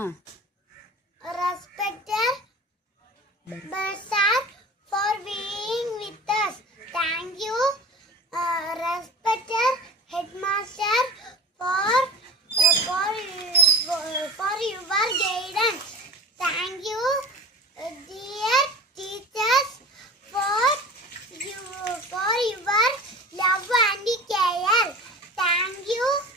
Respected Barsar for being with us. Thank you, respected headmaster for your guidance. Thank you, dear teachers, for your love and care. Thank you.